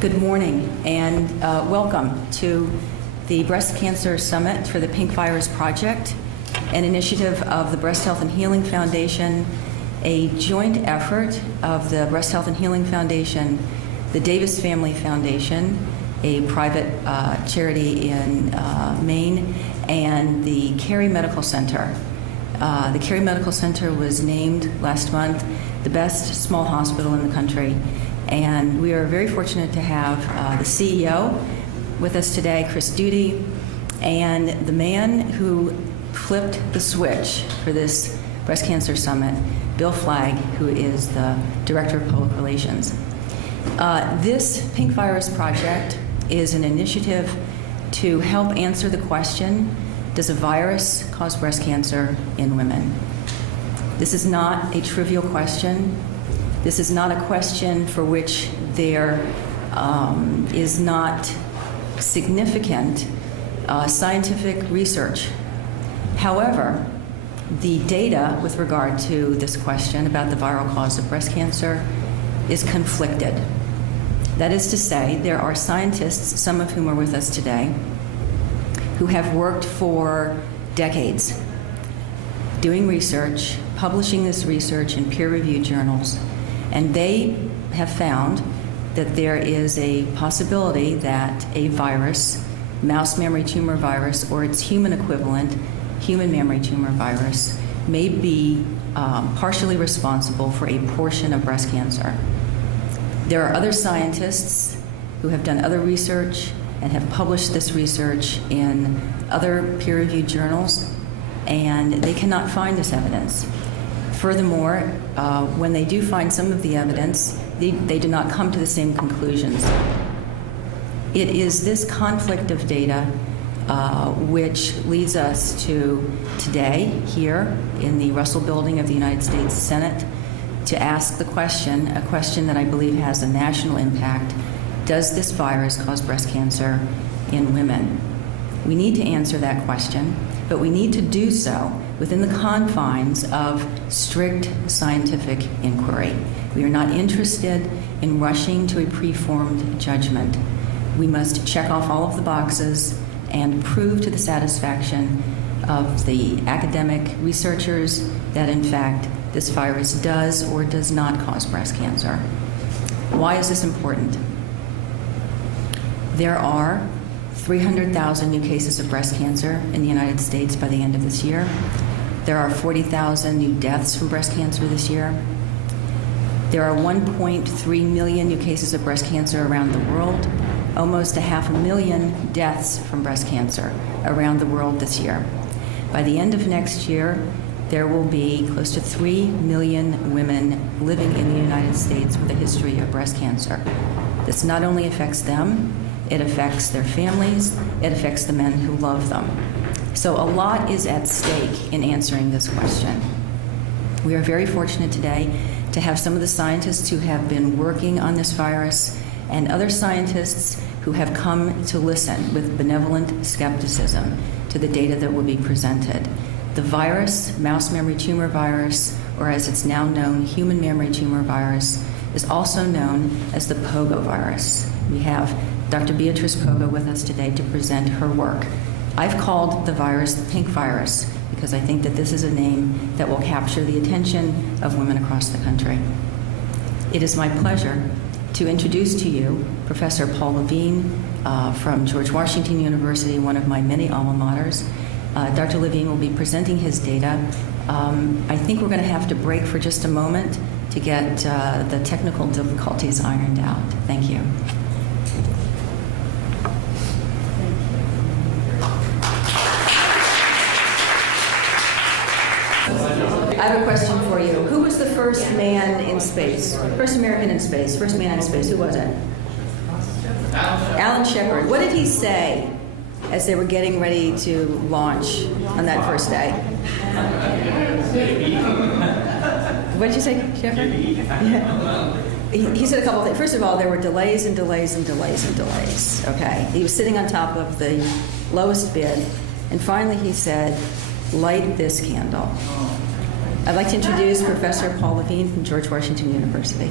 Good morning and welcome to the Breast Cancer Summit for the Pink Virus Project, an initiative of the Breast Health and Healing Foundation, a joint effort of the Breast Health and Healing Foundation, the Davis Family Foundation, a private charity in Maine, and the Cary Medical Center. The Cary Medical Center was named last month the best small hospital in the country, and we are very fortunate to have the CEO with us today, Chris Ruddy, and the man who flipped the switch for this Breast Cancer Summit, Bill Flagg, who is the Director of Public Relations. This Pink Virus Project is an initiative to help answer the question, does a virus cause breast cancer in women? This is not a trivial question. This is not a question for which there is not significant scientific research. However, the data with regard to this question about the viral cause of breast cancer is conflicted. That is to say, there are scientists, some of whom are with us today, who have worked for decades doing research, publishing this research in peer-reviewed journals, and they have found that there is a possibility that a virus, mouse mammary tumor virus, or its human equivalent, human mammary tumor virus, may be partially responsible for a portion of breast cancer. There are other scientists who have done other research and have published this research in other peer-reviewed journals, and they cannot find this evidence. Furthermore, when they do find some of the evidence, they do not come to the same conclusions. It is this conflict of data which leads us to today, here in the Russell Building of the United States Senate, to ask the question, a question that I believe has a national impact: does this virus cause breast cancer in women? We need to answer that question, but we need to do so within the confines of strict scientific inquiry. We are not interested in rushing to a preformed judgment. We must check off all of the boxes and prove to the satisfaction of the academic researchers that, in fact, this virus does or does not cause breast cancer. Why is this important? There are 300,000 new cases of breast cancer in the United States by the end of this year. There are 40,000 new deaths from breast cancer this year. There are 1.3 million new cases of breast cancer around the world, almost 500,000 deaths from breast cancer around the world this year. By the end of next year, there will be close to 3 million women living in the United States with a history of breast cancer. This not only affects them, it affects their families, it affects the men who love them. So a lot is at stake in answering this question. We are very fortunate today to have some of the scientists who have been working on this virus and other scientists who have come to listen with benevolent skepticism to the data that will be presented. The virus, mouse mammary tumor virus, or as it's now known, human mammary tumor virus, is also known as the pogo virus. We have Dr. Beatrice Pogo with us today to present her work. I've called the virus the pink virus because I think that this is a name that will capture the attention of women across the country. It is my pleasure to introduce to you Professor Paul Levine from George Washington University, one of my many alma maters. Dr. Levine will be presenting his data. I think we're going to have to break for just a moment to get the technical difficulties ironed out. Thank you. I have a question for you. Who was the first man in space? First American in space? First man in space? Who was it? Alan Shepard. What did he say as they were getting ready to launch on that first day? What did you say, Shepard? Yeah. He said a couple of things. First of all, there were delays and delays and delays and delays. Okay. He was sitting on top of the lowest bid, and finally he said, "Light this candle." I'd like to introduce Professor Paul Levine from George Washington University.